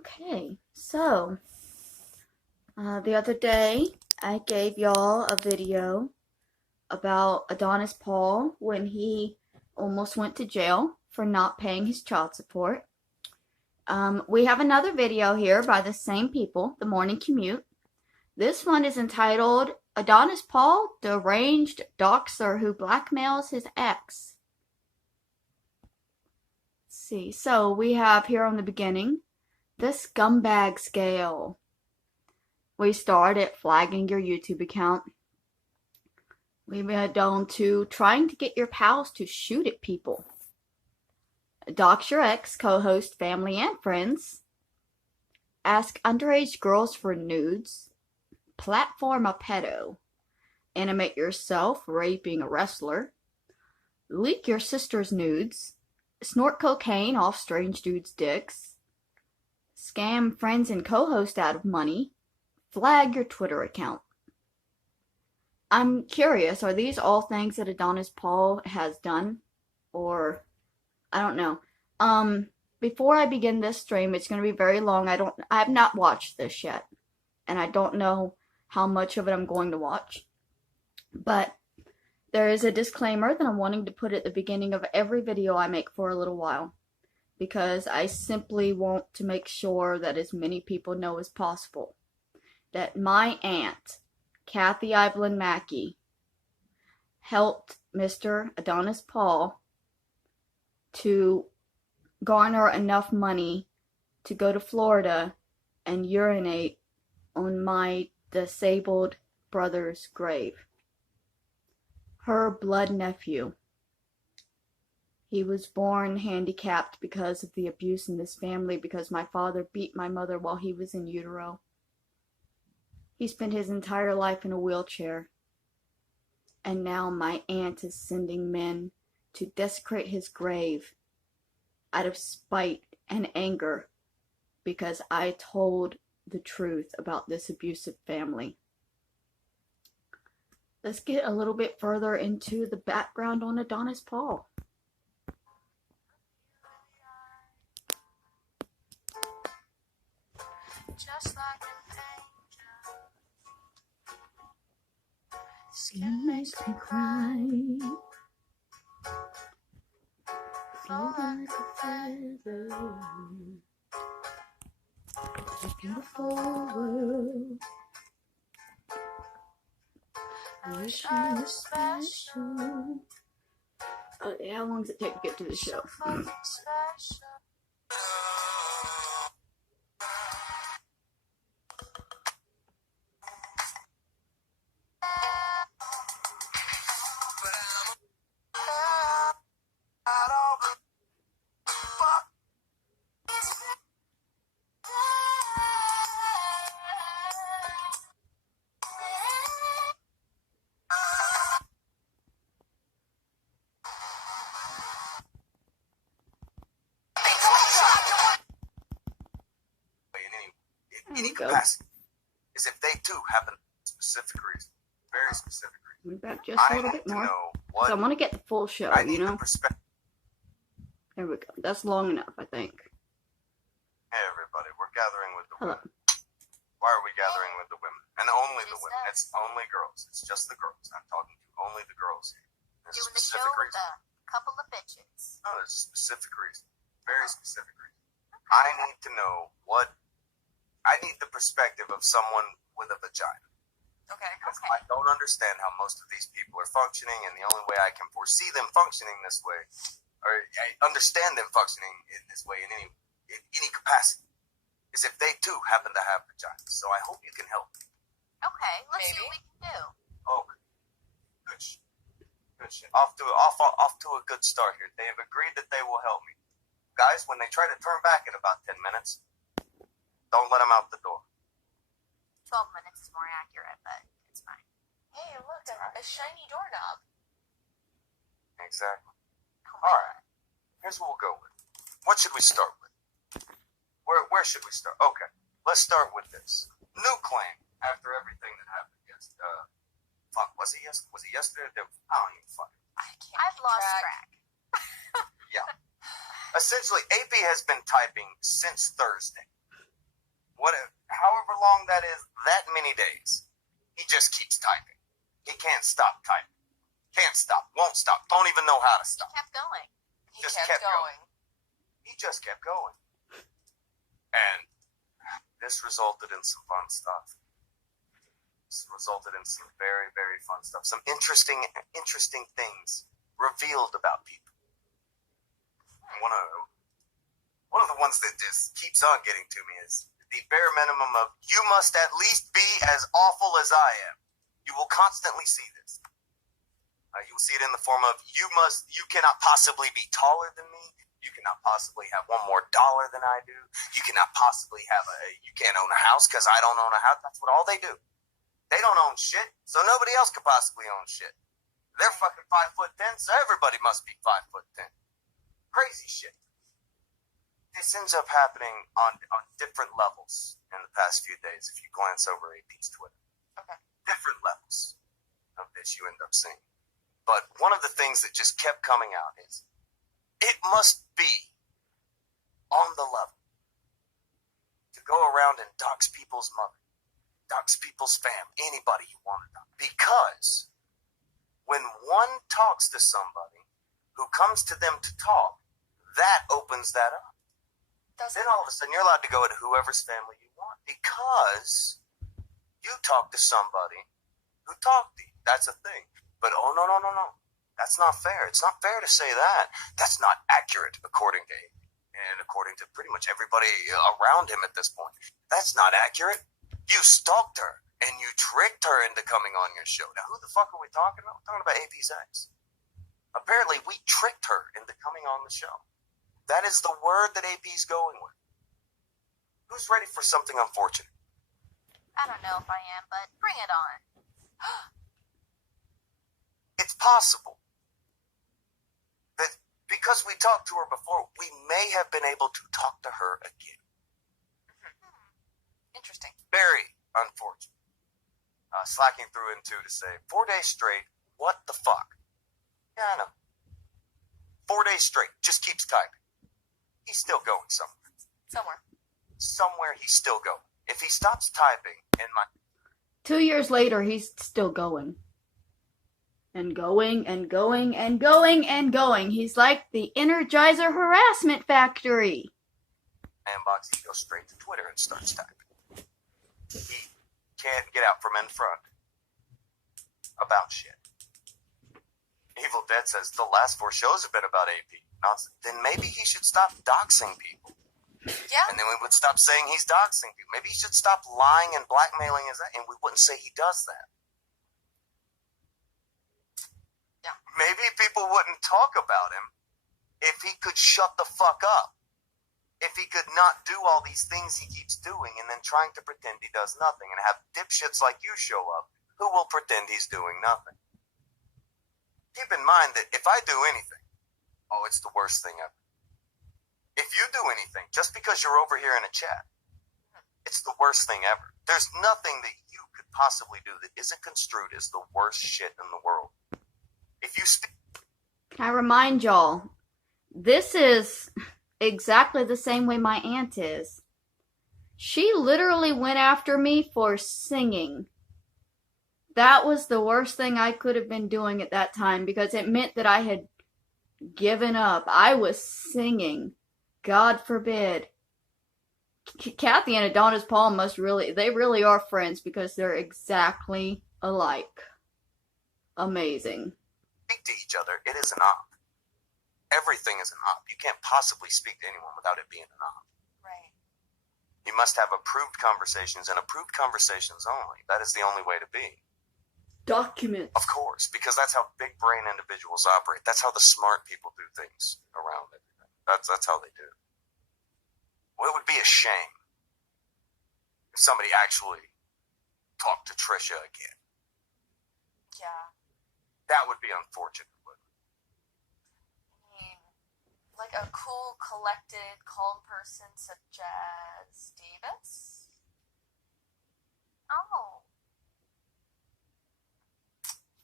Okay, so the other day I gave y'all a video about Adonis Paul when he almost went to jail for not paying his child support. We have another video here by the same people, The Morning Commute. This one is entitled Adonis Paul, Deranged Doxer Who Blackmails His Ex. Let's see, so we have here on the beginning, the scumbag scale. We start at flagging your YouTube account. We went down to trying to get your pals to shoot at people. Dox your ex, co-host, family, and friends. Ask underage girls for nudes. Platform a pedo. Animate yourself raping a wrestler. Leak your sister's nudes. Snort cocaine off strange dudes' dicks. Scam friends and co-host out of money. Flag your Twitter account. I'm curious, are these all things that Adonis Paul has done? Or, I don't know. Before I begin this stream, it's going to be very long. I have not watched this yet. And I don't know how much of it I'm going to watch. But there is a disclaimer that I'm wanting to put at the beginning of every video I make for a little while. Because I simply want to make sure that as many people know as possible that my aunt, Kathy Evelyn Mackey, helped Mr. Adonis Paul to garner enough money to go to Florida and urinate on my disabled brother's grave. Her blood nephew. He was born handicapped because of the abuse in this family because my father beat my mother while he was in utero. He spent his entire life in a wheelchair. And now my aunt is sending men to desecrate his grave out of spite and anger because I told the truth about this abusive family. Let's get a little bit further into the background on Adonis Paul. Just like an angel, Skin makes me cry, flow like a feather, a beautiful world. I wish I was special. Okay, how long does it take to get to the show? fucking special. Any capacity is if they too have a specific reason, very specific reason. Move back just a little bit more. So I want to get the full show, I need you know? the perspective. There we go. That's long enough, I think. Hey everybody, we're gathering with the Hello. women. Why are we gathering with the women? And only the women. It's only girls. It's just the girls. I'm talking to only the girls here. There's a Doing the show specific with reason. a couple of bitches. No, there's a specific reason. Very specific reason. I need to know I need the perspective of someone with a vagina. Okay. Because I don't understand how most of these people are functioning, and the only way I can foresee them functioning this way, or I understand them functioning in this way in any capacity, is if they too happen to have vaginas. So I hope you can help me. Okay, let's see what we can do. Okay. Good shit. Good shit. Off to a good start here. They have agreed that they will help me. Guys, when they try to turn back in about 10 minutes, don't let them out the door. 12 minutes is more accurate, but it's fine. Hey, look, a shiny doorknob. Exactly. Alright. Here's what we'll go with. What should we start with? Where should we start? Okay. Let's start with this. New claim after everything that happened yesterday. Fuck, was it yesterday? I don't even fuck. I've lost track. Yeah. Essentially, AP has been typing since Thursday. however long that is, that many days, he just keeps typing. He can't stop typing. Can't stop, won't stop, don't even know how to stop. He kept going. He kept going. He just kept going. And this resulted in some fun stuff. This resulted in some very, very fun stuff. Some interesting things revealed about people. One of the ones that just keeps on getting to me is the bare minimum of, you must at least be as awful as I am. You will constantly see this. You will see it in the form of, you cannot possibly be taller than me. You cannot possibly have one more dollar than I do. You cannot possibly you can't own a house because I don't own a house. That's what all they do. They don't own shit, so nobody else could possibly own shit. They're fucking 5'10", so everybody must be 5'10". Crazy shit. This ends up happening on different levels in the past few days if you glance over AP's Twitter. Okay. Different levels of this you end up seeing. But one of the things that just kept coming out is, it must be on the level to go around and dox people's mother, dox people's fam, anybody you want to dox. Because when one talks to somebody who comes to them to talk, that opens that up. Then all of a sudden you're allowed to go to whoever's family you want because you talk to somebody who talked to you. That's a thing. But oh, no. That's not fair. It's not fair to say that. That's not accurate, according to Abe, and according to pretty much everybody around him at this point. That's not accurate. You stalked her, and you tricked her into coming on your show. Now, who the fuck are we talking about? We're talking about AP's ex. Apparently, we tricked her into coming on the show. That is the word that AP's going with. Who's ready for something unfortunate? I don't know if I am, but bring it on. It's possible that because we talked to her before, we may have been able to talk to her again. Interesting. Very unfortunate. Slacking through into to say, 4 days straight, what the fuck? Yeah, I know. 4 days straight, just keeps typing. He's still going somewhere. Somewhere he's still going. If he stops typing in my... 2 years later, he's still going. And going and going and going and going. He's like the Energizer harassment factory. Inbox, he goes straight to Twitter and starts typing. He can't get out from in front about shit. Evil Dead says the last 4 shows have been about AP. Nonsense. Then maybe he should stop doxing people. Yeah. And then we would stop saying he's doxing people. Maybe he should stop lying and blackmailing and we wouldn't say he does that. Yeah. Maybe people wouldn't talk about him if he could shut the fuck up. If he could not do all these things he keeps doing and then trying to pretend he does nothing and have dipshits like you show up who will pretend he's doing nothing. Keep in mind that if I do anything, oh, it's the worst thing ever. If you do anything, just because you're over here in a chat, it's the worst thing ever. There's nothing that you could possibly do that isn't construed as the worst shit in the world. If you speak... Can I remind y'all, this is exactly the same way my aunt is. She literally went after me for singing. That was the worst thing I could have been doing at that time because it meant that I had given up. I was singing. God forbid. Kathy and Adonis Paul they really are friends because they're exactly alike. Amazing. Speak to each other, it is an op. Everything is an op. You can't possibly speak to anyone without it being an op. Right. You must have approved conversations and approved conversations only. That is the only way to be. Documents. Of course, because that's how big brain individuals operate. That's how the smart people do things around everything. That's how they do. Well, it would be a shame if somebody actually talked to Trisha again. Yeah. That would be unfortunate. I mean, like a cool, collected, calm person such as Davis? Oh.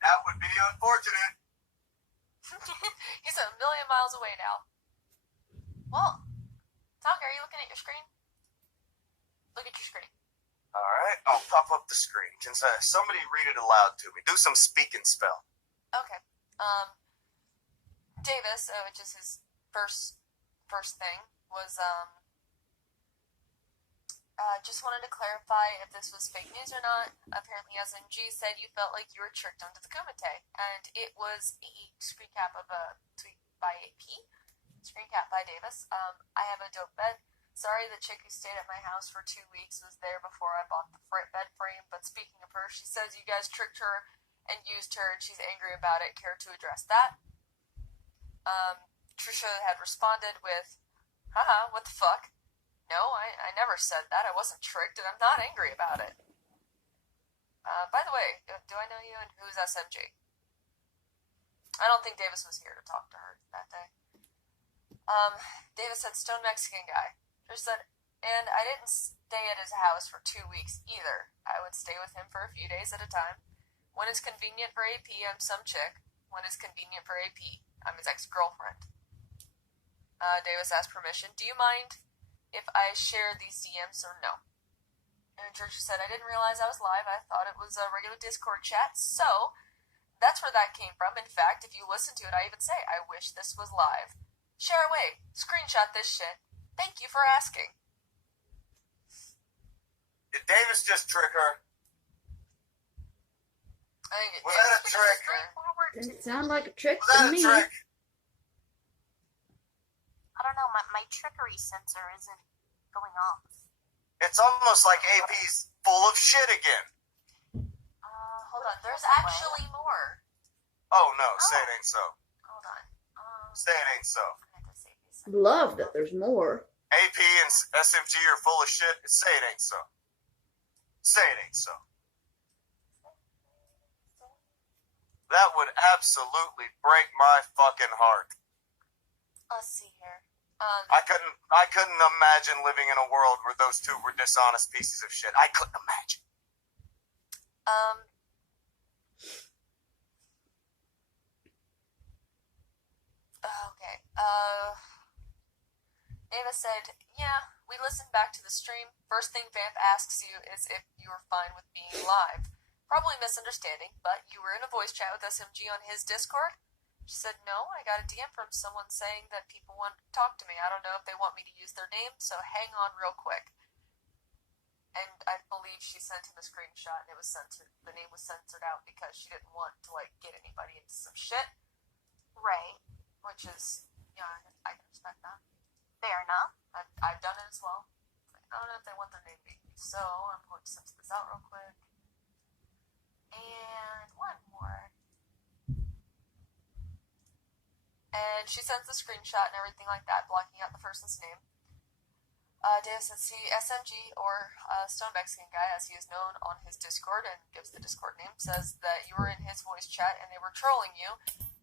That would be unfortunate. He's a million miles away now. Well, Tucker, are you looking at your screen? Look at your screen. Alright, I'll pop up the screen. Can somebody read it aloud to me? Do some speak and spell. Okay. Davis, which is his first thing, was just wanted to clarify if this was fake news or not. Apparently, SMG said you felt like you were tricked onto the Kumite, and it was a screen cap of a tweet by AP, screen cap by Davis. I have a dope bed. Sorry, the chick who stayed at my house for 2 weeks was there before I bought the bed frame, but speaking of her, she says you guys tricked her and used her, and she's angry about it. Care to address that? Trisha had responded with, haha, what the fuck? No, I never said that. I wasn't tricked, and I'm not angry about it. By the way, do I know you, and who's SMG? I don't think Davis was here to talk to her that day. Davis said, Stone Mexican guy. Trisha said, and I didn't stay at his house for 2 weeks either. I would stay with him for a few days at a time. When it's convenient for AP, I'm some chick. When it's convenient for AP, I'm his ex-girlfriend. Davis asked permission. Do you mind if I share these DMs or no? And Trisha said, I didn't realize I was live. I thought it was a regular Discord chat. So, that's where that came from. In fact, if you listen to it, I even say, I wish this was live. Share away. Screenshot this shit. Thank you for asking. Did Davis just trick her? I think Was that a trick? Straightforward. Didn't sound like a trick Was that to a me. trick? I don't know. My trickery sensor isn't going off. It's almost like AP's full of shit again. Hold on. There's actually more. Oh no, say it ain't so. Hold on. Say it ain't so. I have to save these. Love that there's more. AP and SMG are full of shit. Say it ain't so. Say it ain't so. That would absolutely break my fucking heart. Let's see here. I couldn't imagine living in a world where those two were dishonest pieces of shit. I couldn't imagine. Okay. Davis said, yeah, we listened back to the stream. First thing Vamp asks you is if you were fine with being live. Probably misunderstanding, but you were in a voice chat with SMG on his Discord? She said, no, I got a DM from someone saying that people want to talk to me. I don't know if they want me to use their name, so hang on real quick. And I believe she sent him a screenshot, and it was censored. The name was censored out because she didn't want to, get anybody into some shit. Right. Which is, yeah, I can respect that. Fair enough. I've done it as well. I don't know if they want their name to be used, so I'm going to censor this out real quick. And one more. And she sends the screenshot and everything like that, blocking out the person's name. Davis says, see, SMG, or Stone Mexican guy, as he is known on his Discord, and gives the Discord name, says that you were in his voice chat and they were trolling you.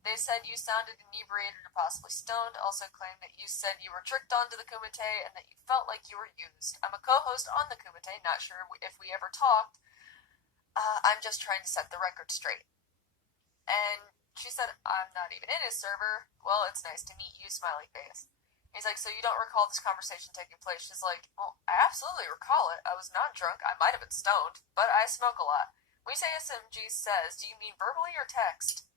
They said you sounded inebriated or possibly stoned, also claimed that you said you were tricked onto the Kumite and that you felt like you were used. I'm a co-host on the Kumite, not sure if we ever talked. I'm just trying to set the record straight. And she said, I'm not even in his server. Well, it's nice to meet you, smiley face. He's like, so you don't recall this conversation taking place? She's like, well, I absolutely recall it. I was not drunk. I might have been stoned, but I smoke a lot. When you say SMG says, do you mean verbally or text?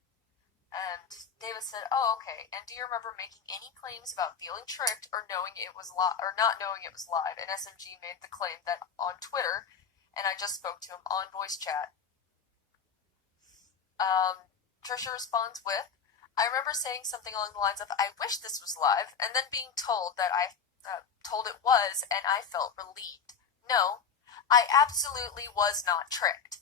And Davis said, oh, okay. And do you remember making any claims about feeling tricked or knowing it was or not knowing it was live? And SMG made the claim that on Twitter, and I just spoke to him on voice chat. Trisha responds with, I remember saying something along the lines of, I wish this was live, and then being told that I told it was, and I felt relieved. No, I absolutely was not tricked.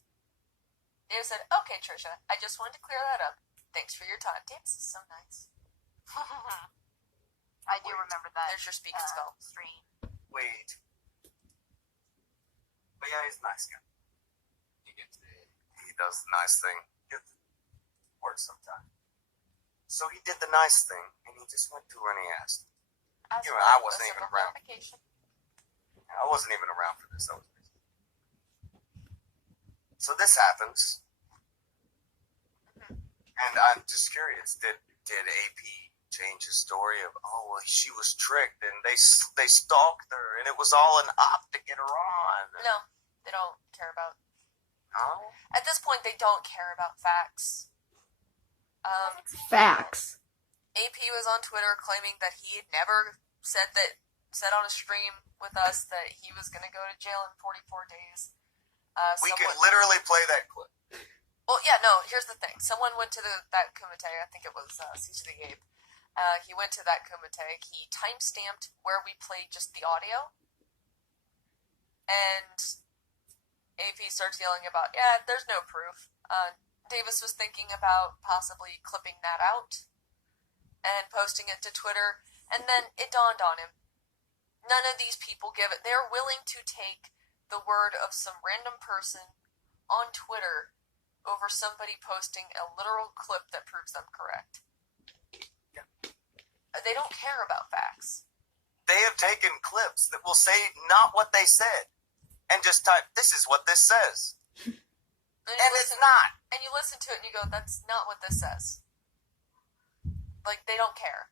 Davis said, okay, Trisha, I just wanted to clear that up. Thanks for your time. Davis is so nice. I do remember that. There's your speak and spell. Stream. Wait. But yeah, he's a nice guy. He does the nice thing. Works sometimes. So he did the nice thing, and he just went to her and he asked. As You know, well, I wasn't a even simple around. clarification. I wasn't even around for this. I was busy. So this happens, and I'm just curious. Did AP change his story of, oh, well, she was tricked and they stalked her and it was all an op to get her on? No, they don't care about. No? At this point, they don't care about facts. Facts. AP was on Twitter claiming that he had never said on a stream with us that he was going to go to jail in 44 days. We can literally play that clip. Well, yeah, no, here's the thing. Someone went to that Kumite, I think it was Siege of the Ape. He went to that Kumite, he time-stamped where we played just the audio, and AP starts yelling about, yeah, there's no proof. Davis was thinking about possibly clipping that out and posting it to Twitter, and then it dawned on him. None of these people give it. They're willing to take the word of some random person on Twitter over somebody posting a literal clip that proves them correct. Yeah. They don't care about facts. They have taken clips that will say not what they said and just type, this is what this says. And it's not. And you listen to it and you go, that's not what this says. Like, they don't care.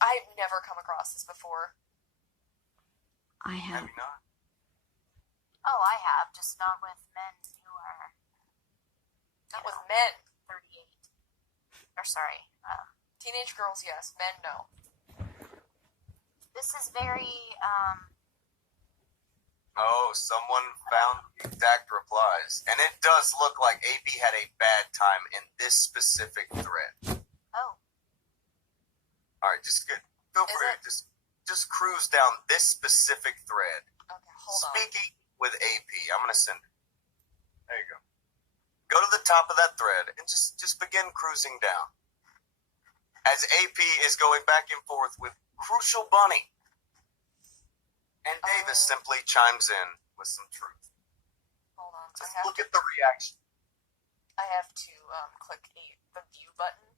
I've never come across this before. I have. Have you not? Oh, I have, just not with men who are Not with men. 38. Or sorry, Teenage girls, yes. Men, no. this is very, Oh, someone found the exact replies. And it does look like AB had a bad time in this specific thread. oh, Alright, just feel free to just cruise down this specific thread. Okay, hold on. Speaking with AP, I'm gonna send it. There you go. Go to the top of that thread and just begin cruising down. As AP is going back and forth with Crucial Bunny. And Davis simply chimes in with some truth. Hold on. Just look at the reaction. I have to click the view button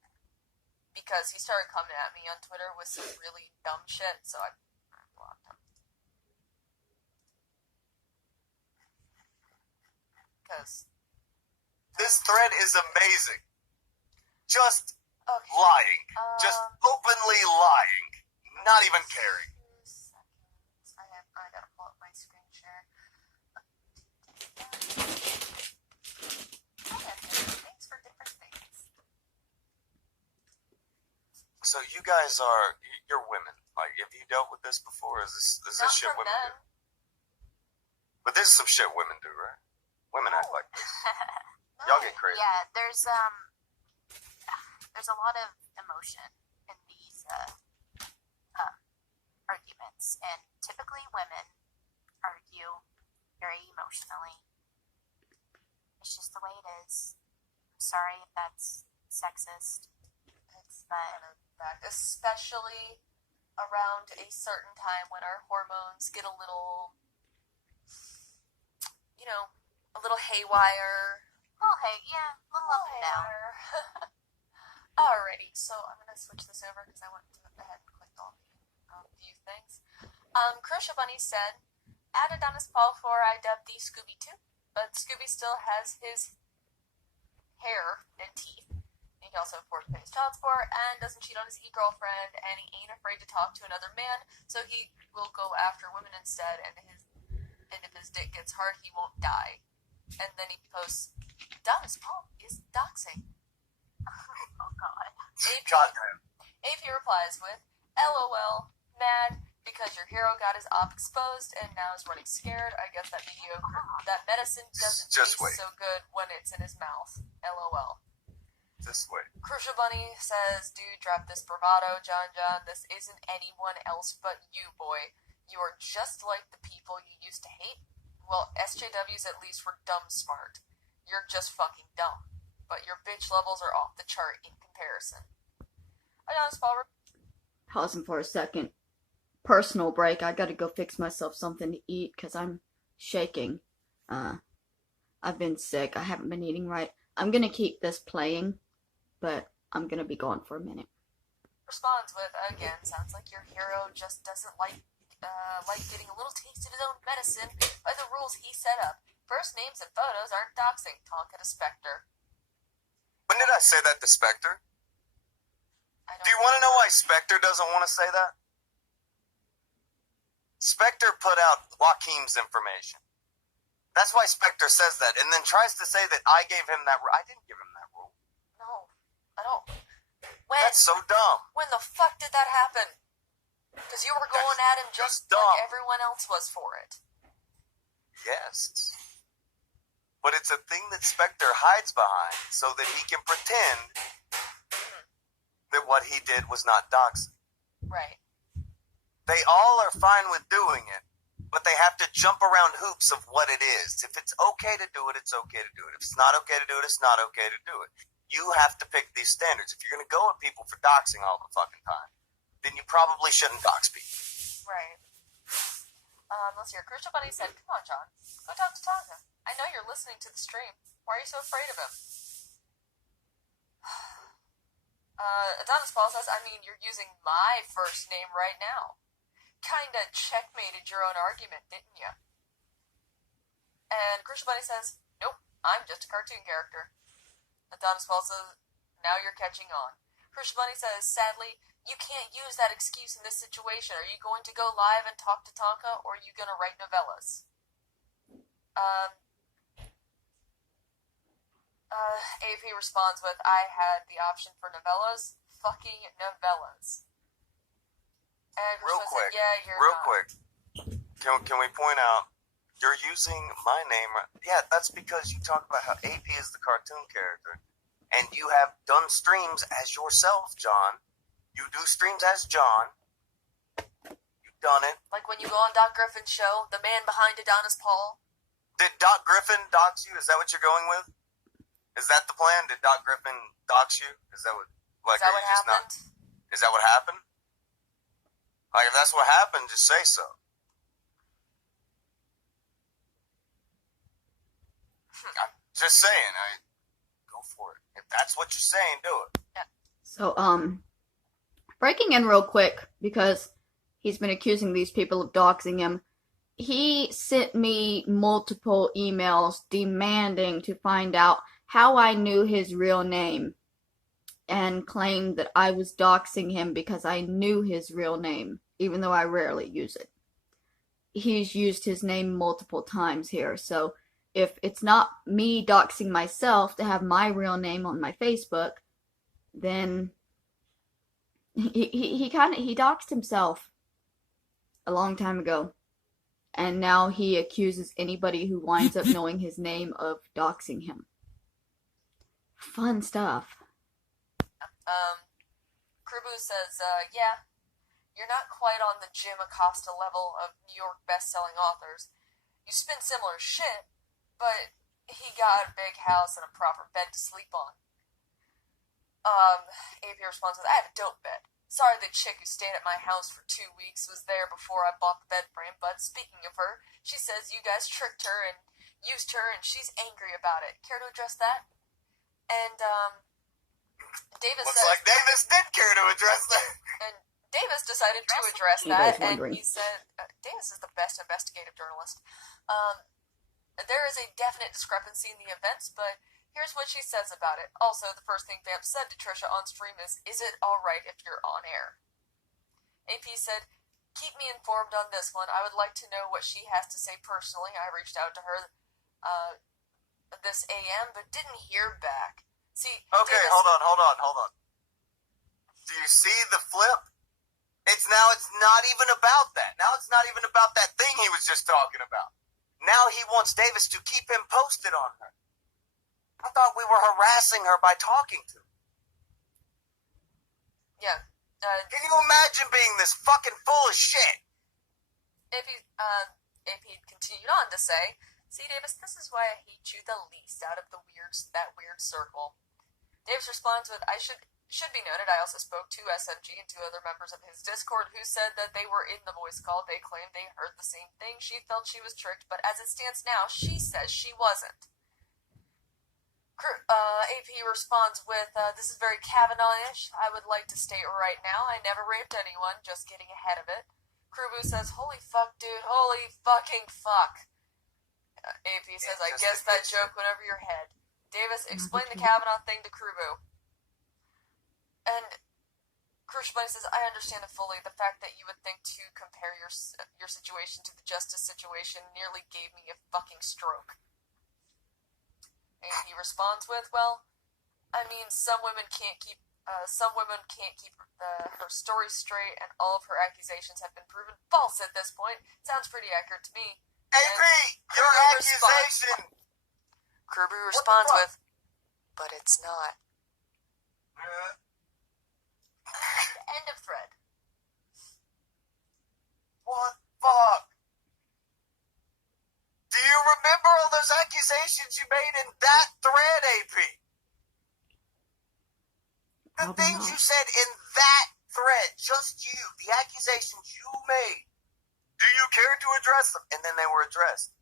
because he started coming at me on Twitter with some really dumb shit, so I blocked him. Because This thread is amazing. Just okay. lying. Just openly lying. Not even caring. 2 seconds. I gotta pull up my screen share. I have different things for different things. So you guys you're women. Like, have you dealt with this before? Is this Not shit from women them. do? But this is some shit women do, right? Women act like this. Y'all get crazy. yeah, there's a lot of emotion in these arguments, and typically women argue very emotionally. It's just the way it is. I'm sorry if that's sexist. It's kind of back, especially around a certain time when our hormones get a little, a little haywire. Oh, hey, yeah, a little up and down. Alrighty, so I'm gonna switch this over because I went ahead and clicked all the view things. Crucial Bunny said, "At Adonis Paul 4, I dubbed the Scooby 2, but Scooby still has his hair and teeth. He can also afford to pay his child support and doesn't cheat on his e-girlfriend, and he ain't afraid to talk to another man, so he will go after women instead, and if his dick gets hard, he won't die." And then he posts, "Adonis Paul is doxing." Oh, God. Goddamn. AP replies with, "LOL, mad because your hero got his op exposed and now is running scared. I guess that medicine doesn't Just taste wait. so good when it's in his mouth. LOL." This way. Crucial Bunny says, "Dude, drop this bravado, John. This isn't anyone else but you, boy. You are just like the people you used to hate. Well, SJWs at least were dumb smart. You're just fucking dumb. But your bitch levels are off the chart in comparison." Adonis Paul. Pausing for a second. Personal break. I gotta go fix myself something to eat because I'm shaking. I've been sick. I haven't been eating right. I'm gonna keep this playing, but I'm gonna be gone for a minute. Responds with, "Again, sounds like your hero just doesn't like getting a little taste of his own medicine by the rules he set up. First names and photos aren't doxing. Tonka to Spectre." When did I say that to Spectre? I don't Do you want to know why Spectre doesn't want to say that? Spectre put out Joaquim's information. That's why Spectre says that, and then tries to say that I gave him that rule. I didn't give him that rule. No, I don't. When? That's so dumb. When the fuck did that happen? Because you were going at him just like everyone else was for it. Yes. But it's a thing that Spectre hides behind so that he can pretend that what he did was not doxing. Right. They all are fine with doing it, but they have to jump around hoops of what it is. If it's okay to do it, it's okay to do it. If it's not okay to do it, it's not okay to do it. You have to pick these standards. If you're going to go at people for doxing all the fucking time, then you probably shouldn't dox people. Right. Let's hear. Crucial Bunny said, "Come on, John. Go talk to Tonga. I know you're listening to the stream. Why are you so afraid of him?" Adonis Paul says, "I mean, you're using my first name right now. Kinda checkmated your own argument, didn't you?" And Crucial Bunny says, "Nope, I'm just a cartoon character." Adonis Paul says, "Now you're catching on." Crucial Bunny says, "Sadly, you can't use that excuse in this situation. Are you going to go live and talk to Tonka, or are you going to write novellas?" AP responds with, "I had the option for novellas. Fucking novellas." And Real Crucial quick, said, "Yeah, you're real not." quick. Can we point out, you're using my name. Yeah, that's because you talk about how AP is the cartoon character, and you have done streams as yourself, John. You do streams as John. You've done it. Like when you go on Doc Griffin's show, the man behind Adonis Paul. Did Doc Griffin dox you? Is that what you're going with? Is that the plan? Did Doc Griffin dox you? Is that what? Like, Is that what happened? Is that what happened? Like, if that's what happened, just say so. I'm just saying. Go for it. If that's what you're saying, do it. Yeah. So, breaking in real quick, because he's been accusing these people of doxing him. He sent me multiple emails demanding to find out how I knew his real name, and claimed that I was doxing him because I knew his real name, even though I rarely use it. He's used his name multiple times here, so if it's not me doxing myself to have my real name on my Facebook, then he doxed himself a long time ago. And now he accuses anybody who winds up knowing his name of doxing him. Fun stuff. Krubu says, "Yeah, you're not quite on the Jim Acosta level of New York best-selling authors. You spin similar shit, but he got a big house and a proper bed to sleep on." AP responds with, "I have a dope bed. Sorry the chick who stayed at my house for 2 weeks was there before I bought the bed frame, but speaking of her, she says you guys tricked her and used her and she's angry about it. Care to address that?" And, Davis Looks says... like Davis did care to address that. And Davis decided to address that, and he said, Davis is the best investigative journalist. There is a definite discrepancy in the events, but here's what she says about it. Also, the first thing Vamp said to Trisha on stream is it alright if you're on air? AP said, "Keep me informed on this one. I would like to know what she has to say personally. I reached out to her this AM, but didn't hear back." See, Okay, Davis, hold on. Do you see the flip? It's not even about that. Now it's not even about that thing he was just talking about. Now he wants Davis to keep him posted on her. I thought we were harassing her by talking to her. Yeah. Can you imagine being this fucking full of shit? AP continued on to say, "See, Davis, this is why I hate you the least out of that weird circle." Davis responds with, "I should be noted, I also spoke to SMG and 2 other members of his Discord who said that they were in the voice call. They claimed they heard the same thing. She felt she was tricked, but as it stands now, she says she wasn't." AP responds with, "This is very Kavanaugh-ish. I would like to state right now, I never raped anyone, just getting ahead of it." Krubu says, "Holy fuck, dude, holy fucking fuck." AP says, "I guess that joke went over your head." Davis, explain the Kavanaugh thing to Krubu. And Crucial Bunny says, I understand it fully. The fact that you would think to compare your situation to the justice situation nearly gave me a fucking stroke. And he responds with, well, I mean, some women can't keep her story straight, and all of her accusations have been proven false at this point. Sounds pretty accurate to me. AP, your accusation. Kirby responds with, but it's not. End of thread. What the fuck? Do you remember all those accusations you made in that thread, AP? The things you said in that thread, just you, the accusations you made. Do you care to address them? And then they were addressed.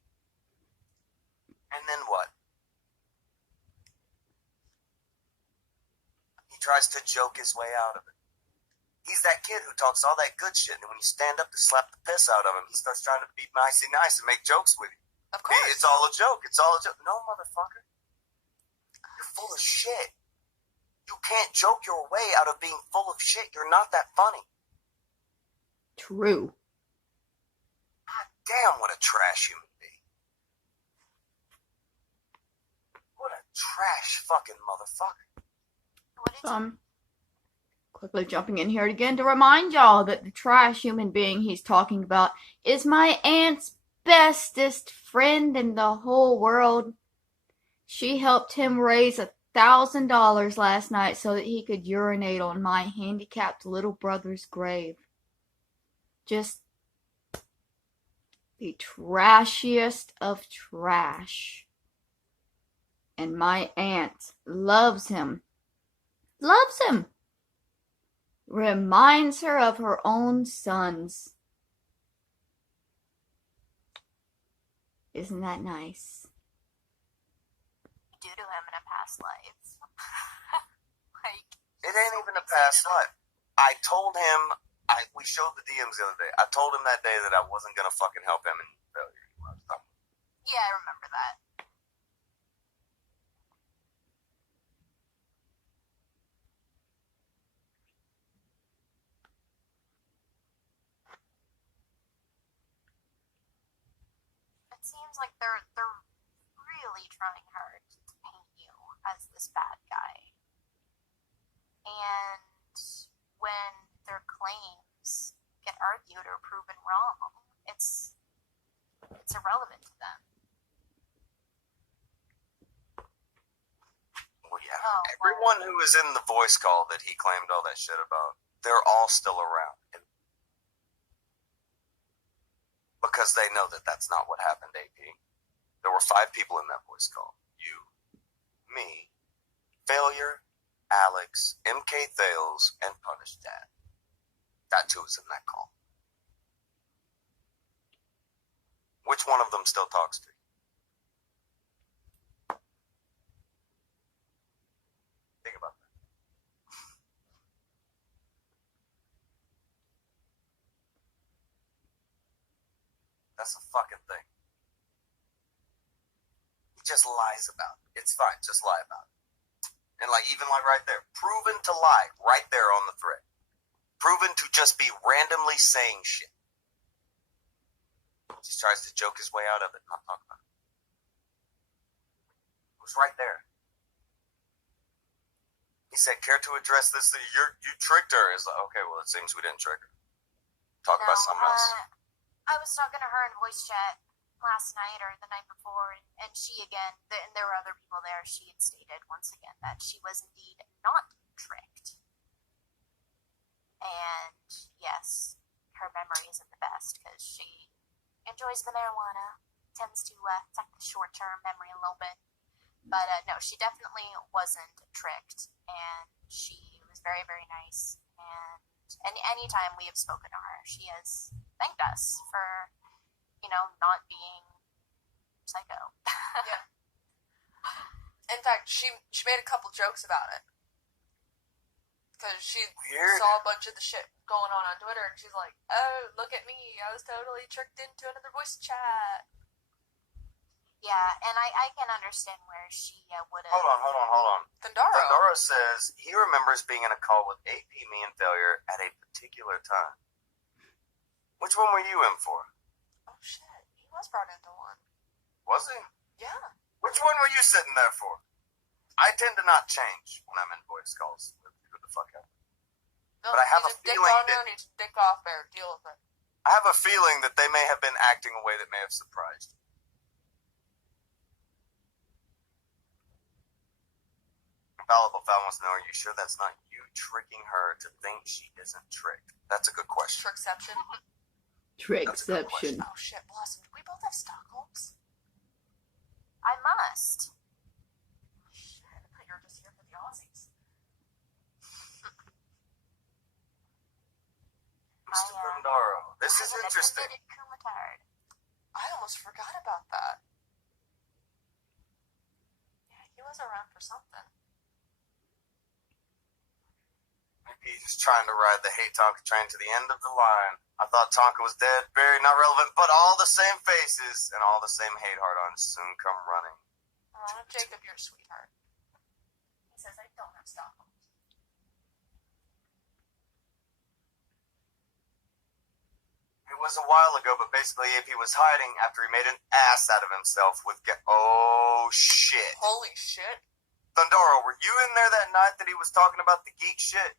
And then what? He tries to joke his way out of it. He's that kid who talks all that good shit, and when you stand up to slap the piss out of him, he starts trying to be nicey nice and make jokes with you. Of course. Hey, it's all a joke. It's all a joke. No, motherfucker. You're full of shit. You can't joke your way out of being full of shit. You're not that funny. True. God damn, what a trash human being. What a trash fucking motherfucker. What did you... Quickly jumping in here again to remind y'all that the trash human being he's talking about is my aunt's bestest friend in the whole world. She helped him raise $1,000 last night so that he could urinate on my handicapped little brother's grave. Just the trashiest of trash. And my aunt loves him. Loves him. Reminds her of her own sons. Isn't that nice? do to him in a past life? Like, it ain't even a past life. I told him, we showed the DMs the other day. I told him that day that I wasn't gonna fucking help him in failure. yeah, I remember that. It seems like they're really trying hard to paint you as this bad guy. And when their claims get argued or proven wrong, it's irrelevant to them. Well, yeah. Oh, Everyone who was in the voice call that he claimed all that shit about, they're all still around. Because they know that that's not what happened, AP. There were 5 people in that voice call. You, me, Failure, Alex, MK Thales, and Punished Dad. That too was in that call. Which one of them still talks to you? Think about that. That's a fucking thing. He just lies about it. It's fine, just lie about it. And even right there, proven to lie right there on the thread. Proven to just be randomly saying shit. He just tries to joke his way out of it, not talk about it. It was right there. He said, care to address this? You tricked her. It's like, okay, well, it seems we didn't trick her. Talk about something else. I was talking to her in voice chat last night or the night before, and she again, and there were other people there, she had stated once again that she was indeed not tricked. And yes, her memory isn't the best because she enjoys the marijuana, tends to affect the short-term memory a little bit. But no, she definitely wasn't tricked, and she was very, very nice. And any time we have spoken to her, she has thanked us for, not being psycho. Yeah. In fact, she made a couple jokes about it. Because she saw a bunch of the shit going on Twitter, and she's like, oh, look at me, I was totally tricked into another voice chat. Yeah, and I can understand where she would have. Hold on. Thundaro. Thundaro says he remembers being in a call with AP, me, and Failure at a particular time. Which one were you in for? Oh shit, he was brought into one. Was he? Yeah. Which one were you sitting there for? I tend to not change when I'm in voice calls with who the fuck ever. No, But I have a he's dick feeling on that- there and he's dick off there. Deal with it. I have a feeling that they may have been acting a way that may have surprised you. Infallible Foul wants to know, are you sure that's not you tricking her to think she isn't tricked? That's a good question. Trickception. Trickception. Oh shit, Blossom. Do we both have Stockholms? I must. Shit, I thought you were just here for the Aussies. Mr. Thundaro, this is I'm an interesting. admitted Kumatard. I almost forgot about that. Yeah, he was around for something. Maybe he's just trying to ride the hate Tonka train to the end of the line. I thought Tonka was dead, buried, not relevant, but all the same faces and all the same hate hard-ons soon come running. Oh, Jacob, you're a sweetheart. He says I don't have Stockholm. It was a while ago, but basically AP was hiding after he made an ass out of himself with oh shit. Holy shit. Thundaro, were you in there that night that he was talking about the geek shit?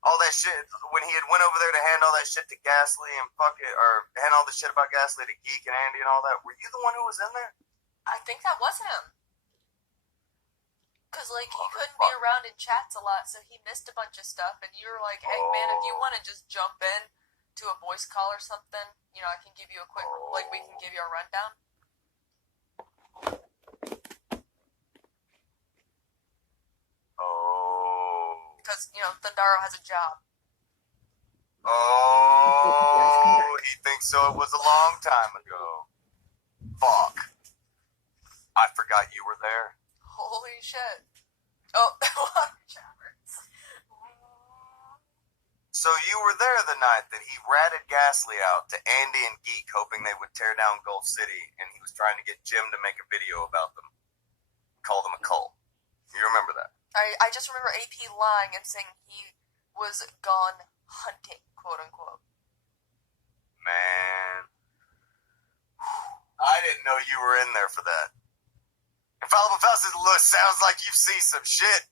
All that shit, when he had went over there to hand all that shit to Ghastly and hand all the shit about Ghastly to Geek and Andy and all that, were you the one who was in there? I think that was him. Because, like, he couldn't be around in chats a lot, so he missed a bunch of stuff, and you were like, hey, man, if you want to just jump in to a voice call or something, you know, I can give you a quick, like, we can give you a rundown. Oh. Because, you know, Thundaro has a job. Oh, he thinks so. It was a long time ago. Fuck. I forgot you were there. Holy shit. Oh, So you were there the night that he ratted Ghastly out to Andy and Geek, hoping they would tear down Gulf City, and he was trying to get Jim to make a video about them. Call them a cult. You remember that? I just remember AP lying and saying he was gone hunting, quote unquote. Man. I didn't know you were in there for that. Infallible Faust says, look, sounds like you've seen some shit.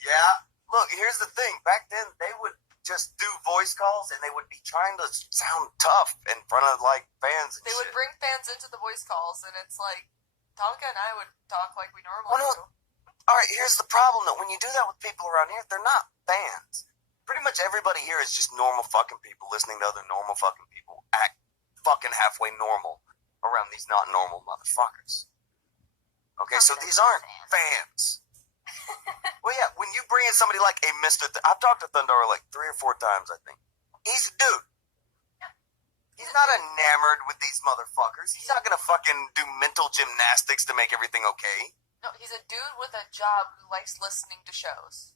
Yeah. Look, here's the thing. Back then, they would just do voice calls, and they would be trying to sound tough in front of, like, fans and They shit. would bring fans into the voice calls, and it's like, Tonka and I would talk like we normally Well, no. do. All right, here's the problem, though. When you do that with people around here, they're not fans. Pretty much everybody here is just normal fucking people listening to other normal fucking people act fucking halfway normal around these not normal motherfuckers. Okay, so these aren't fans. Well, yeah, when you bring in somebody like a Mr. I've talked to Thundaro like 3 or 4 times, I think. He's a dude. He's not enamored with these motherfuckers. He's not gonna fucking do mental gymnastics to make everything okay. No, he's a dude with a job who likes listening to shows.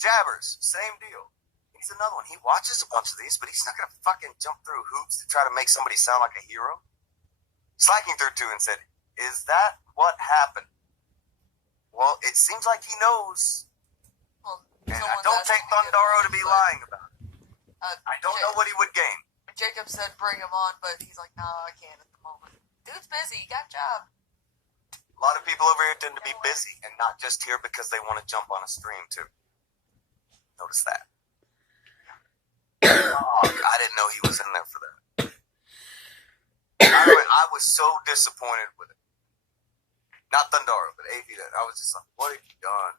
Jabbers, same deal. He's another one. He watches a bunch of these, but he's not gonna fucking jump through hoops to try to make somebody sound like a hero. Slacking through 2 and said, is that what happened? Well, it seems like he knows. Well, And I someone's don't asking take me to Thundaro to be but, lying about it. I don't know what he would gain. Jacob said bring him on, but he's like, no, I can't at the moment. Dude's busy, he got a job. A lot of people over here tend to be busy and not just here because they want to jump on a stream, too. Notice that. Oh, I didn't know he was in there for that. I was so disappointed with it. Not Thundaro, but AP. I was just like, what have you done?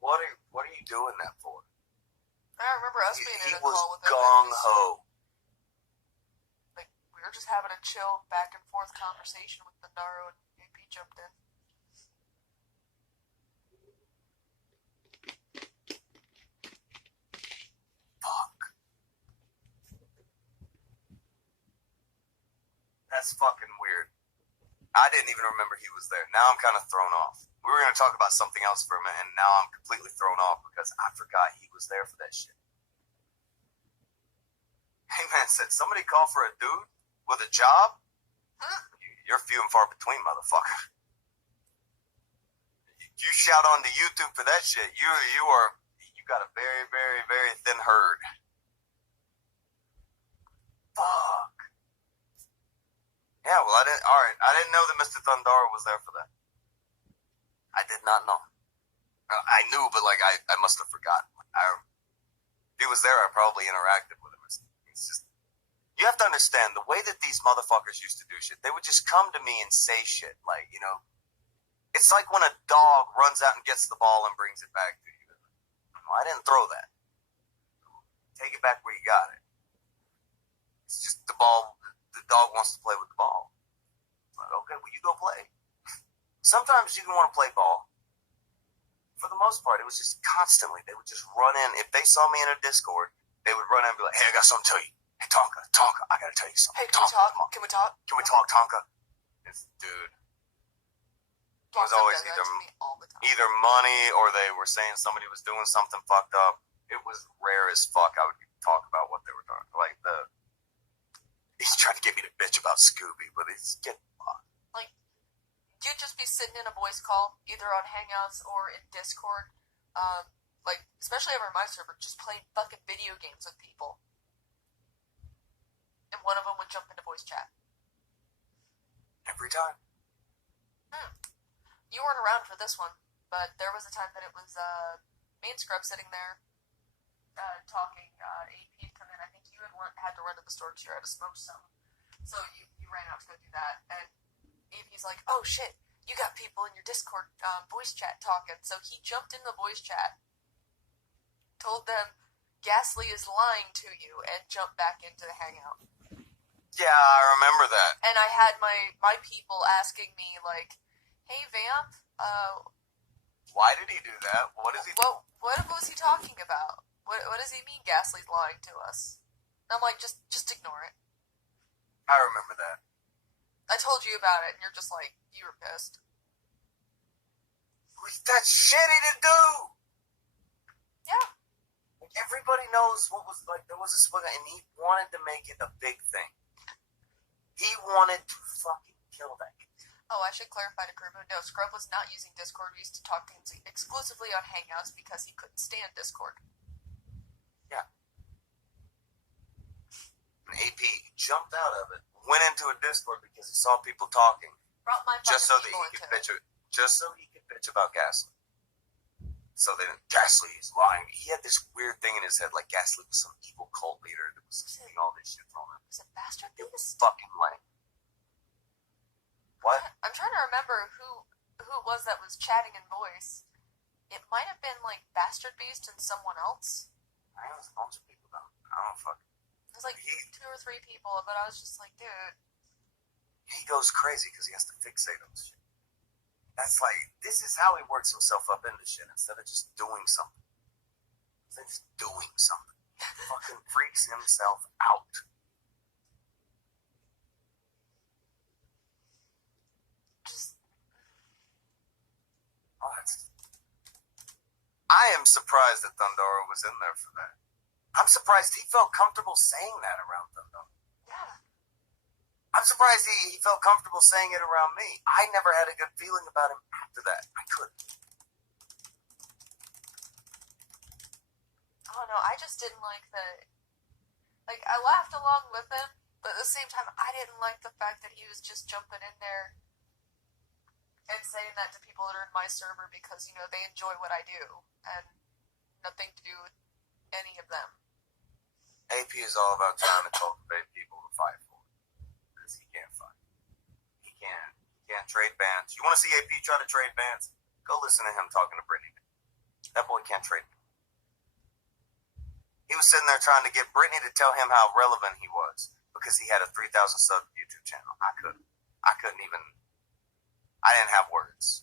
What are you doing that for? I remember us being He in a was call with him. gung-ho. Like, we were just having a chill back and forth conversation with Thundaro, and AP jumped in. Fuck. That's fucking weird. I didn't even remember he was there. Now I'm kind of thrown off. We were going to talk about something else for a minute, and now I'm completely thrown off because I forgot he was there for that shit. Hey man said, somebody call for a dude with a job? You're few and far between, motherfucker. You shout onto YouTube for that shit. You got a very, very, very thin herd. Fuck. Yeah, well, I didn't know that Mr. Thundara was there for that. I did not know. I knew, but like I must have forgotten. If he was there, I probably interacted with him. It's just, you have to understand the way that these motherfuckers used to do shit. They would just come to me and say shit like, you know, it's like when a dog runs out and gets the ball and brings it back to you. I didn't throw that. Take it back where you got it. It's just the ball. The dog wants to play with the ball. Like, okay, well, you go play. Sometimes you can want to play ball. For the most part, it was just constantly. They would just run in. If they saw me in a Discord, they would run in and be like, hey, I got something to tell you. Hey, Tonka, I got to tell you something. Hey, can we talk? Can we talk? Can we talk, Tonka? Dude. It was always either money or they were saying somebody was doing something fucked up. It was rare as fuck. I would talk about what they were doing. Like he's trying to get me to bitch about Scooby, but he's getting fucked. Like, you'd just be sitting in a voice call, either on Hangouts or in Discord, like, especially over my server, just playing fucking video games with people. And one of them would jump into voice chat. Every time. You weren't around for this one, but there was a time that it was Main Scrub sitting there talking. AP had come in. I think you had to run to the store because you had to smoke some. So you ran out to go do that. And AP's like, oh shit, you got people in your Discord voice chat talking. So he jumped in the voice chat, told them Ghastly is lying to you, and jumped back into the Hangout. Yeah, I remember that. And I had my people asking me, like, hey, Vamp, why did he do that? What is he... What was he talking about? What does he mean Ghastly's lying to us? And I'm like, just ignore it. I remember that. I told you about it, and you're just like, you were pissed. That's shitty to do! Yeah. Like, everybody knows what was, like, there was a split, and he wanted to make it a big thing. He wanted to fucking kill that kid. Oh, I should clarify to Kerbo. No, Scrub was not using Discord. We used to talk to him exclusively on Hangouts because he couldn't stand Discord. Yeah. And AP jumped out of it, went into a Discord because he saw people talking. Brought my just so that he could bitch. Just so he could bitch about Ghastly. So then Ghastly is lying. He had this weird thing in his head, like Ghastly was some evil cult leader that was saying all this shit from him. Was it Bastard It was Beast? fucking lame. What? I'm trying to remember who it was that was chatting in voice. It might have been like Bastard Beast and someone else. I know there's a bunch of people though. I don't fuck. It was like 2 or 3 people, but I was just like, dude. He goes crazy because he has to fixate on shit. That's like, this is how he works himself up into shit instead of just doing something. Instead of just doing something. He fucking freaks himself out. I am surprised that Thundara was in there for that. I'm surprised he felt comfortable saying that around Thundara. Yeah. I'm surprised he felt comfortable saying it around me. I never had a good feeling about him after that. I couldn't. I don't know. I just didn't like the... Like, I laughed along with him, but at the same time, I didn't like the fact that he was just jumping in there and saying that to people that are in my server because, you know, they enjoy what I do, and nothing to do with any of them. AP is all about trying to cultivate people to fight for it. Because he can't fight. He can't trade bands. You want to see AP try to trade bands? Go listen to him talking to Brittany. That boy can't trade bands. He was sitting there trying to get Brittany to tell him how relevant he was because he had a 3,000 sub YouTube channel. I couldn't even... I didn't have words.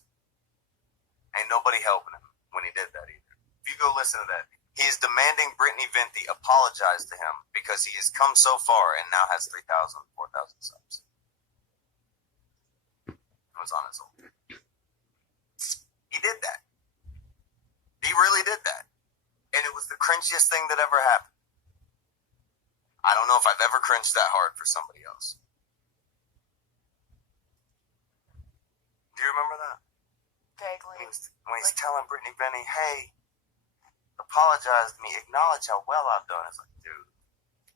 Ain't nobody helping him when he did that either. If you go listen to that, he is demanding Brittany Venti apologize to him because he has come so far and now has 3,000, 4,000 subs. It was on his own. He did that. He really did that. And it was the cringiest thing that ever happened. I don't know if I've ever cringed that hard for somebody else. Do you remember that? Vaguely. When he's telling Brittany Benny, hey, apologize to me, acknowledge how well I've done. It's like, dude.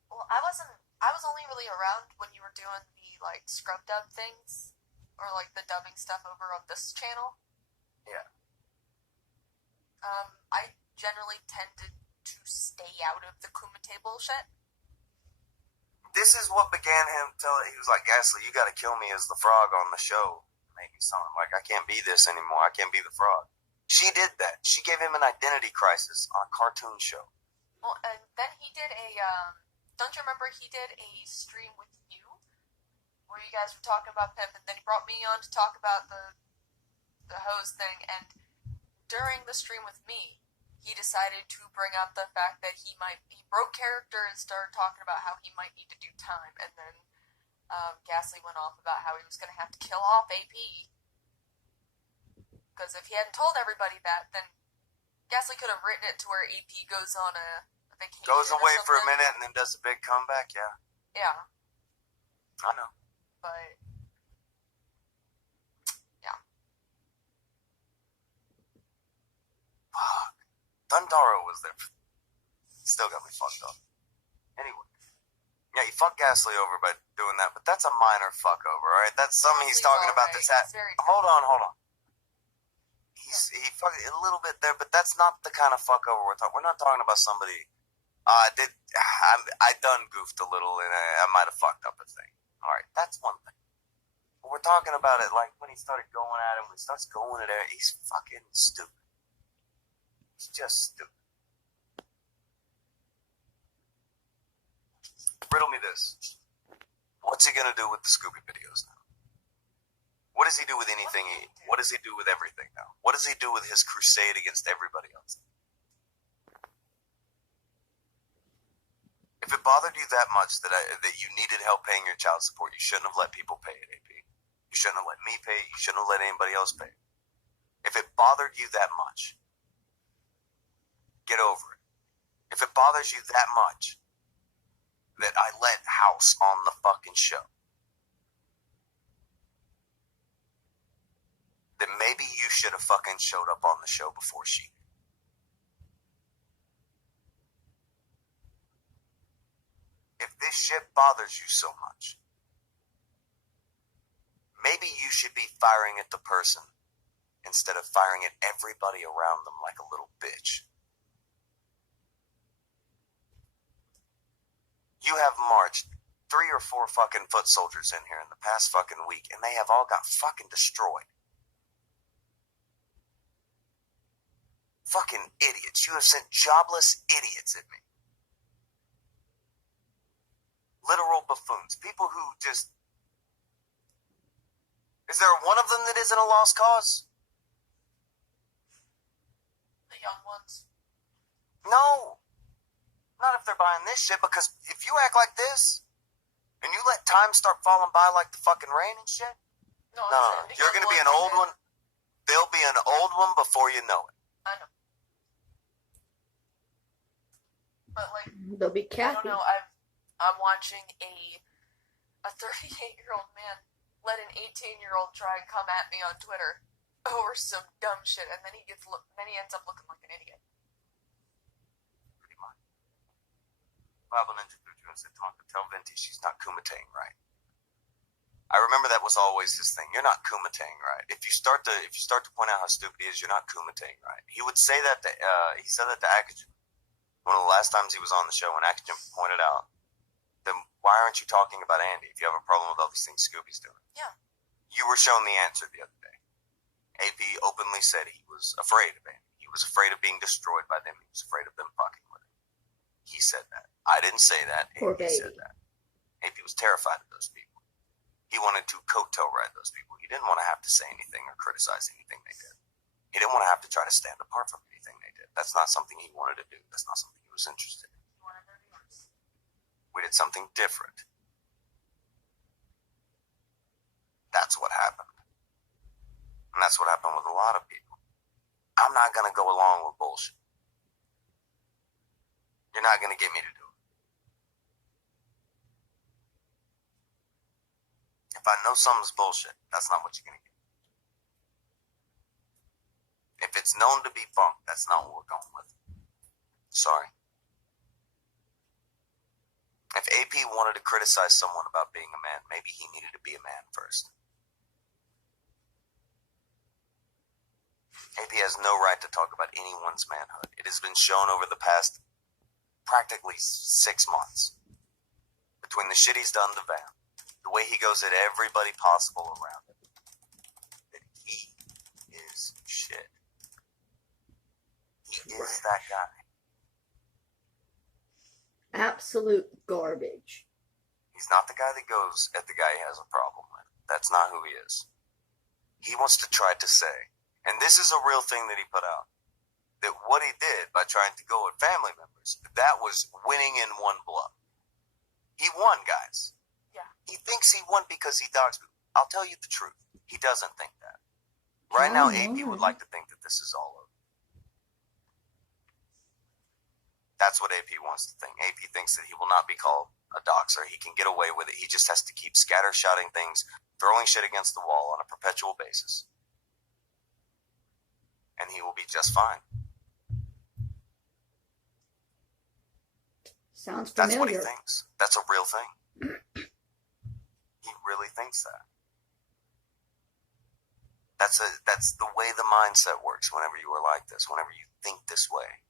Well, I was only really around when you were doing the, like, scrub dub things, or, like, the dubbing stuff over on this channel. Yeah. I generally tended to stay out of the Kumite bullshit. This is what began him telling, he was like, Gasly, you gotta kill me as the frog on the show. Make me sound like I can't be this anymore. I can't be the frog. She did that. She gave him an identity crisis on a cartoon show. Well, and then he did a, don't you remember he did a stream with you? Where you guys were talking about Pimp, and then he brought me on to talk about the hose thing, and during the stream with me, he decided to bring up the fact that he broke character and started talking about how he might need to do time, and then Gasly went off about how he was going to have to kill off AP. Because if he hadn't told everybody that, then Gasly could have written it to where AP goes on a vacation. Goes away for a minute and then does a big comeback, yeah. Yeah. I know. But, yeah. Fuck. Thundaro was there. Still got me fucked up. Anyway. Yeah, you fuck Gasly over by doing that, but that's a minor fuck over, alright? That's something he's talking about that's hold on. He fucked a little bit there, but that's not the kind of fuck over we're talking. We're not talking about somebody. I done goofed a little and I might have fucked up a thing. Alright, that's one thing. But we're talking about it like when he started going at him, when he starts going at it, he's fucking stupid. He's just stupid. Riddle me this. What's he gonna do with the Scooby videos now? What does he do with anything? What does he do with everything now? What does he do with his crusade against everybody else? If it bothered you that much that you needed help paying your child support, you shouldn't have let people pay it, AP. You shouldn't have let me pay it. You shouldn't have let anybody else pay it. If it bothered you that much, get over it. If it bothers you that much that I let House on the fucking show, then maybe you should have fucking showed up on the show before she did. If this shit bothers you so much, maybe you should be firing at the person instead of firing at everybody around them like a little bitch. You have marched 3 or 4 fucking foot soldiers in here in the past fucking week, and they have all got fucking destroyed. Fucking idiots. You have sent jobless idiots at me. Literal buffoons. People who just... Is there one of them that isn't a lost cause? The young ones. No. Not if they're buying this shit, because if you act like this, and you let time start falling by like the fucking rain and shit, no. You're going to be an old one. There'll be an old one before you know it. I know. But, like, They'll be I Kathy. don't know, I'm watching a 38-year-old man let an 18-year-old try and come at me on Twitter over some dumb shit, and then he ends up looking like an idiot. Pretty much. Bible Ninja threw you and said, Tonka, tell Venti she's not kumateing right. I remember that was always his thing. You're not kumateing right. If you start to point out how stupid he is, you're not kumateing right. He would say that to he said that to Akajan. One of the last times he was on the show, when Akajan pointed out, then why aren't you talking about Andy if you have a problem with all these things Scooby's doing? Yeah. You were shown the answer the other day. AP openly said he was afraid of Andy. He was afraid of being destroyed by them. He was afraid of them fucking with him. He said that. I didn't say that. Poor AP baby. said that. AP was terrified of those people. He wanted to coattail ride those people. He didn't want to have to say anything or criticize anything they did. He didn't want to have to try to stand apart from anything they did. That's not something he wanted to do. That's not something he was interested in. We did something different. That's what happened. And that's what happened with a lot of people. I'm not going to go along with bullshit. You're not going to get me to do it. If I know something's bullshit, that's not what you're going to get. If it's known to be bunk, that's not what we're going with. Sorry. If AP wanted to criticize someone about being a man, maybe he needed to be a man first. AP has no right to talk about anyone's manhood. It has been shown over the past practically 6 months. Between the shit he's done to Van, the way he goes at everybody possible around him, that he is shit. He is that guy. Absolute garbage. He's not the guy that goes at the guy he has a problem with. That's not who he is. He wants to try to say, and this is a real thing that he put out, that what he did by trying to go at family members, that was winning in one blow. He won, guys. Yeah. He thinks he won because he dogs. I'll tell you the truth. He doesn't think that. Right now, AP would like to think that this is all over. That's what AP wants to think. AP thinks that he will not be called a doxer. He can get away with it. He just has to keep scattershotting things, throwing shit against the wall on a perpetual basis. And he will be just fine. Sounds familiar. That's what he thinks. That's a real thing. He really thinks that. That's the way the mindset works whenever you are like this, whenever you think this way.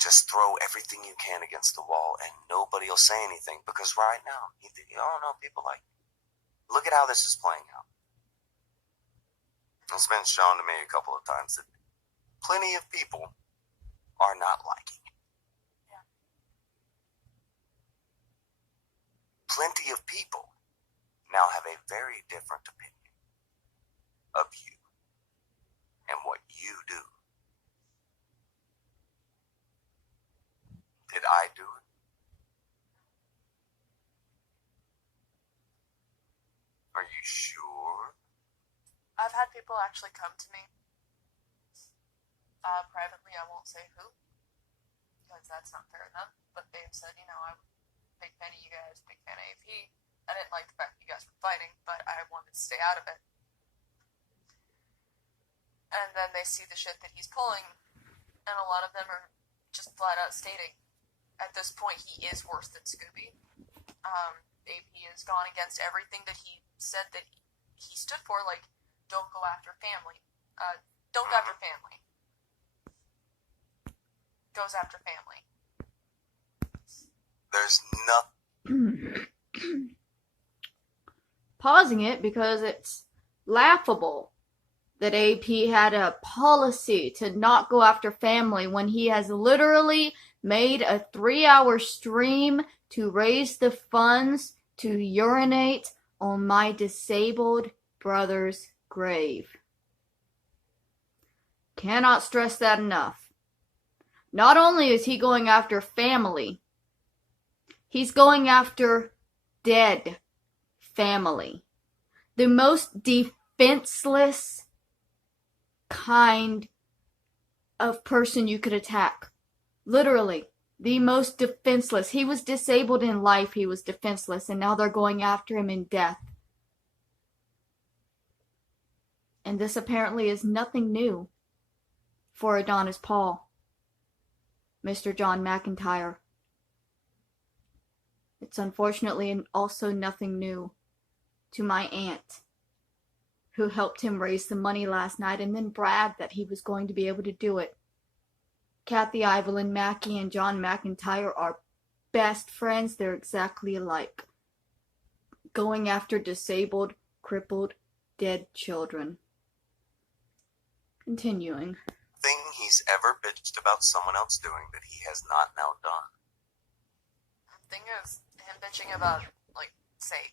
Just throw everything you can against the wall and nobody will say anything, because right now, you don't know, people like, look at how this is playing out. It's been shown to me a couple of times that plenty of people are not liking it. Yeah. Plenty of people now have a very different opinion of you and what you do. Did I do it? Are you sure? I've had people actually come to me privately. I won't say who, because that's not fair enough. But they've said, I'm a big fan of you guys, big fan of AP. I didn't like the fact you guys were fighting, but I wanted to stay out of it. And then they see the shit that he's pulling, and a lot of them are just flat out stating, at this point, he is worse than Scooby. AP has gone against everything that he said that he stood for, like, don't go after family. Don't go after family. Goes after family. There's nothing. Pausing it because it's laughable that AP had a policy to not go after family when he has literally made a 3-hour stream to raise the funds to urinate on my disabled brother's grave. Cannot stress that enough. Not only is he going after family, he's going after dead family. The most defenseless kind of person you could attack. Literally, the most defenseless. He was disabled in life, he was defenseless, and now they're going after him in death. And this apparently is nothing new for Adonis Paul, Mr. John McIntyre. It's unfortunately also nothing new to my aunt, who helped him raise the money last night and then bragged that he was going to be able to do it. Kathy Evelyn Mackey and John McIntyre are best friends. They're exactly alike. Going after disabled, crippled, dead children. Continuing. Thing he's ever bitched about someone else doing that he has not now done. The thing is, him bitching about, like, say,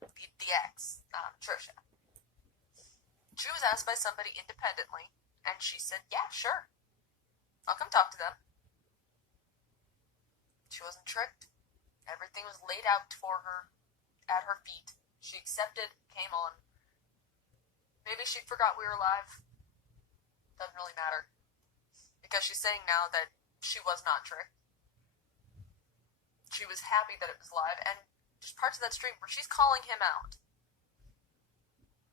the ex, Trisha. She was asked by somebody independently, and she said, yeah, sure. I'll come talk to them. She wasn't tricked. Everything was laid out for her, at her feet. She accepted, came on. Maybe she forgot we were live. Doesn't really matter. Because she's saying now that she was not tricked. She was happy that it was live, and there's parts of that stream where she's calling him out.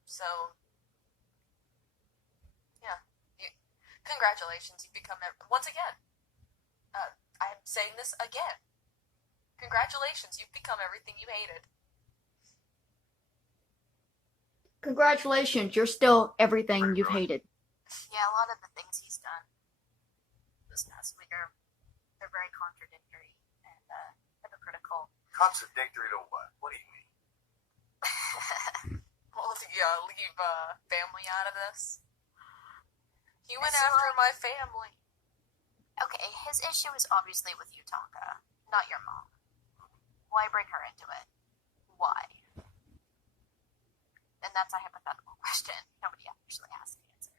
So, Congratulations, you've become once again. I'm saying this again. Congratulations, you've become everything you hated. Congratulations, you're still everything you've hated. Yeah, a lot of the things he's done this past week are they're very contradictory and hypocritical. Contradictory to what? What do you mean? Well, leave family out of this. He went after my family. Okay, his issue is obviously with you, Tonka, not your mom. Why bring her into it? Why? And that's a hypothetical question. Nobody actually has to answer.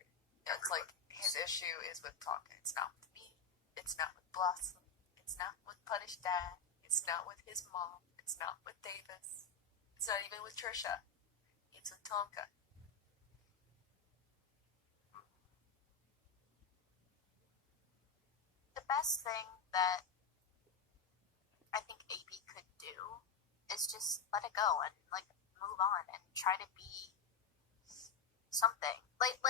Yeah, it's like his issue is with Tonka. It's not with me. It's not with Blossom. It's not with Punish Dad. It's not with his mom. It's not with Davis. It's not even with Trisha. It's with Tonka. The best thing that I think AB could do is just let it go and like move on and try to be something. Like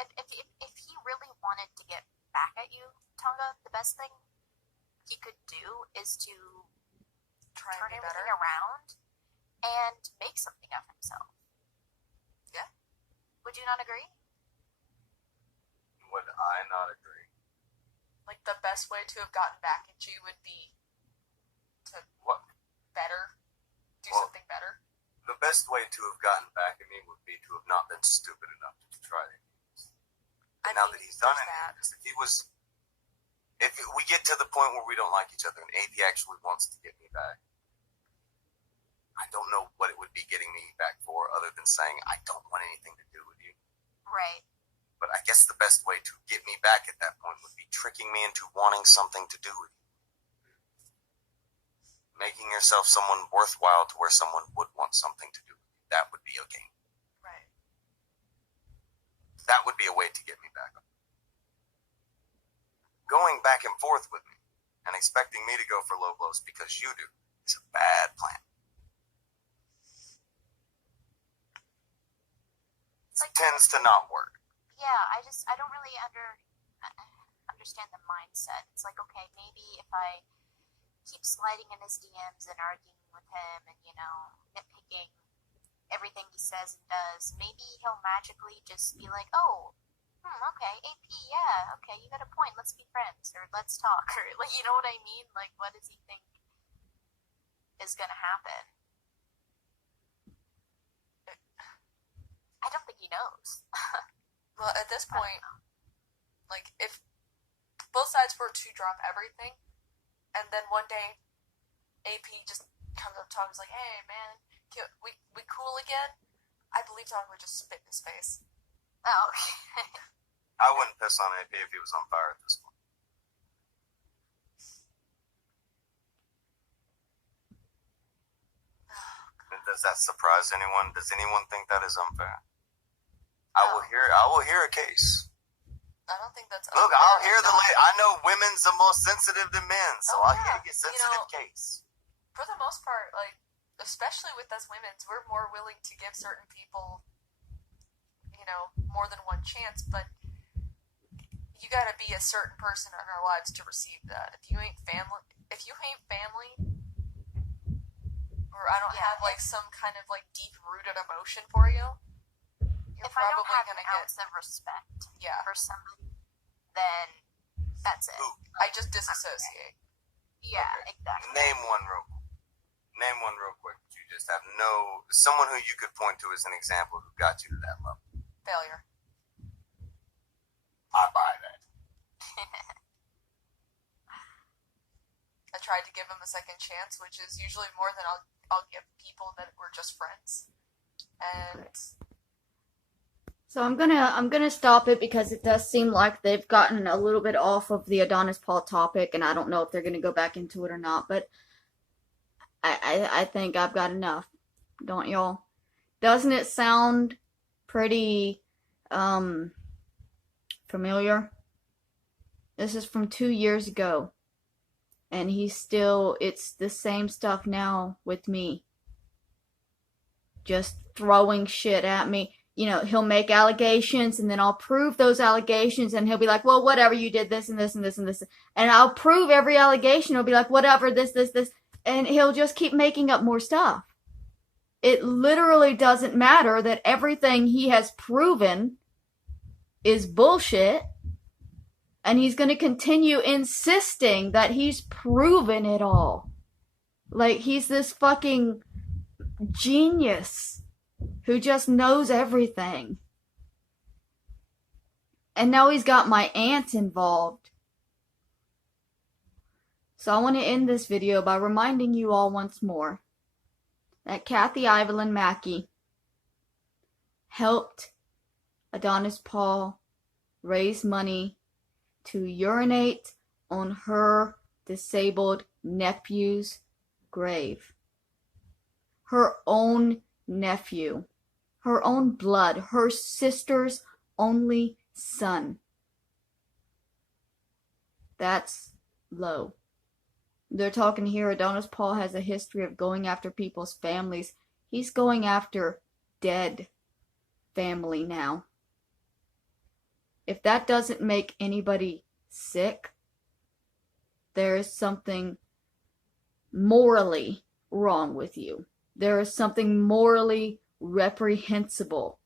if he really wanted to get back at you, Tonga, the best thing he could do is to Try turn and be everything better. around and make something of himself. Yeah. Would you not agree? Would I not agree? Like, the best way to have gotten back at you would be to What? better. Do Well, something better. The best way to have gotten back at me would be to have not been stupid enough to try it. I Now mean, that he's done there's it, that. if we get to the point where we don't like each other and AB actually wants to get me back, I don't know what it would be getting me back for other than saying I don't want anything to do with you. Right. But I guess the best way to get me back at that point would be tricking me into wanting something to do with you. Making yourself someone worthwhile to where someone would want something to do with you. That would be a game. Right. That would be a way to get me back. Going back and forth with me and expecting me to go for low blows because you do is a bad plan. It tends to not work. Yeah, I don't really understand the mindset. It's like, okay, maybe if I keep sliding in his DMs and arguing with him and, nitpicking everything he says and does, maybe he'll magically just be like, oh, okay, AP, yeah, okay, you got a point, let's be friends, or let's talk, or, like, you know what I mean? Like, what does he think is gonna happen? I don't think he knows. Well, at this point, like, if both sides were to drop everything, and then one day AP just comes up to Tom and is like, hey, man, we cool again? I believe Tom would just spit in his face. Oh, okay. I wouldn't piss on AP if he was on fire at this point. Does that surprise anyone? Does anyone think that is unfair? I will hear a case. I don't think that's Look, unfair. I'll hear I know women's are more sensitive than men, so Oh, I'll yeah. hear a sensitive case. For the most part, like, especially with us women's, we're more willing to give certain people, more than one chance, but you gotta be a certain person in our lives to receive that. If you ain't family, or I don't have, like, some kind of, like, deep-rooted emotion for you, you're If I don't probably have gonna an get, ounce of respect yeah, for somebody, then that's it. Ooh. I just disassociate. Yeah, Okay. exactly. Name one real quick. You just have someone who you could point to as an example who got you to that level. Failure. I buy that. I tried to give him a second chance, which is usually more than I'll give people that were just friends. And So I'm gonna stop it because it does seem like they've gotten a little bit off of the Adonis Paul topic, and I don't know if they're gonna go back into it or not. But I think I've got enough, don't y'all? Doesn't it sound pretty familiar? This is from 2 years ago, and it's the same stuff now with me. Just throwing shit at me. he'll make allegations and then I'll prove those allegations and he'll be like, well, whatever, you did this and this and this and this. And I'll prove every allegation. He'll be like, whatever, this. And he'll just keep making up more stuff. It literally doesn't matter that everything he has proven is bullshit. And he's going to continue insisting that he's proven it all. Like he's this fucking genius who just knows everything. And now he's got my aunt involved. So I want to end this video by reminding you all once more that Kathy Evelyn Mackey helped Adonis Paul raise money to urinate on her disabled nephew's grave. Her own nephew, her own blood, her sister's only son. That's low. They're talking here, Adonis Paul has a history of going after people's families. He's going after dead family now. If that doesn't make anybody sick, there is something morally wrong with you. There is something morally reprehensible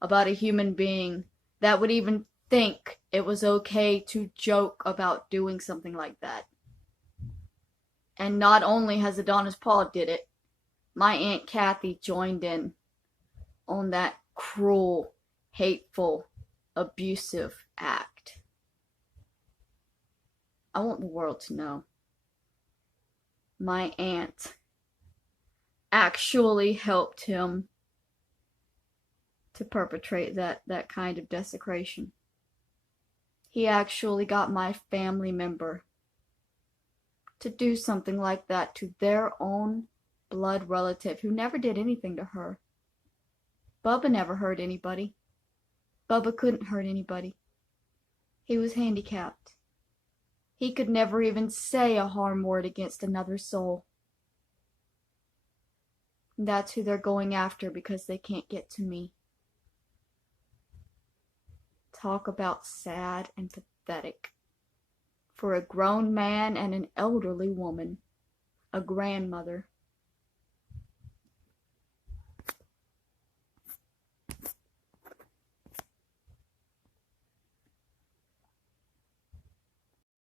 about a human being that would even think it was okay to joke about doing something like that. And not only has Adonis Paul did it, my Aunt Kathy joined in on that cruel, hateful, abusive act. I want the world to know my aunt actually helped him to perpetrate that kind of desecration. He actually got my family member to do something like that to their own blood relative who never did anything to her. Bubba never hurt anybody. Bubba couldn't hurt anybody. He was handicapped. He could never even say a harm word against another soul. And that's who they're going after because they can't get to me. Talk about sad and pathetic. For a grown man and an elderly woman, a grandmother,